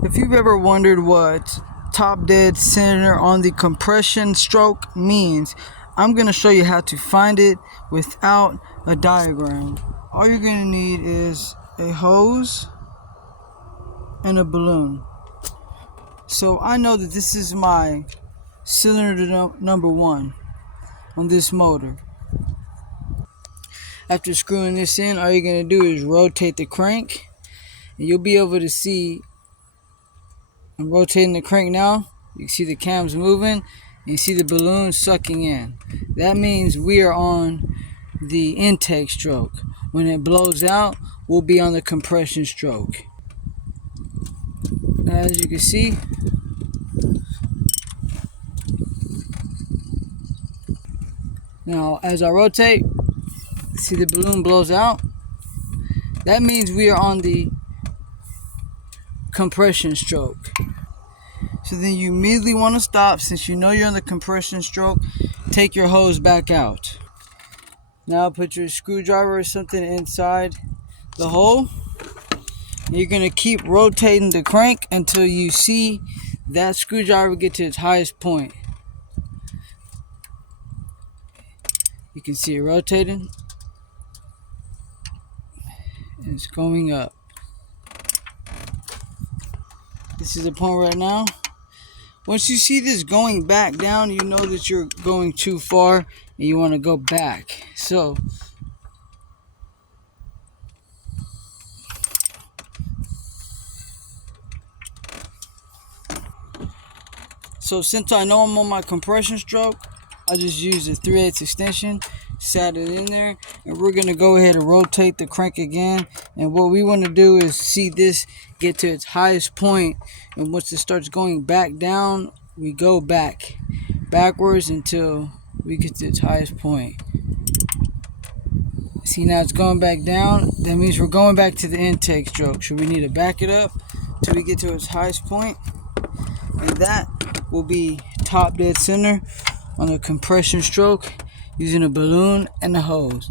If you've ever wondered what top dead center on the compression stroke means, I'm going to show you how to find it without a diagram. All you're going to need is a hose and a balloon. So I know that this is my cylinder number 1 on this motor. After screwing this in, all you're going to do is rotate the crank, and you'll be able to see. I'm rotating the crank now. You can see the cams moving, and you see the balloon sucking in. That means we are on the intake stroke. When it blows out, we'll be on the compression stroke. As you can see, now as I rotate, see the balloon blows out. That means we are on the compression stroke. So then you immediately want to stop. Since you know you're on the compression stroke, take your hose back out. Now put your screwdriver or something inside the hole. You're going to keep rotating the crank until you see that screwdriver get to its highest point. You can see it rotating. And it's going up. This is the point right now. Once you see this going back down, you know that you're going too far and you want to go back. So since I know I'm on my compression stroke, I just use a 3/8 extension, sat it in there, and we're going to go ahead and rotate the crank again. And what we want to do is see this get to its highest point, and once it starts going back down, we go backwards until we get to its highest point. See, now it's going back down. That means we're going back to the intake stroke, so we need to back it up till we get to its highest point, and that will be top dead center on the compression stroke using a balloon and a hose.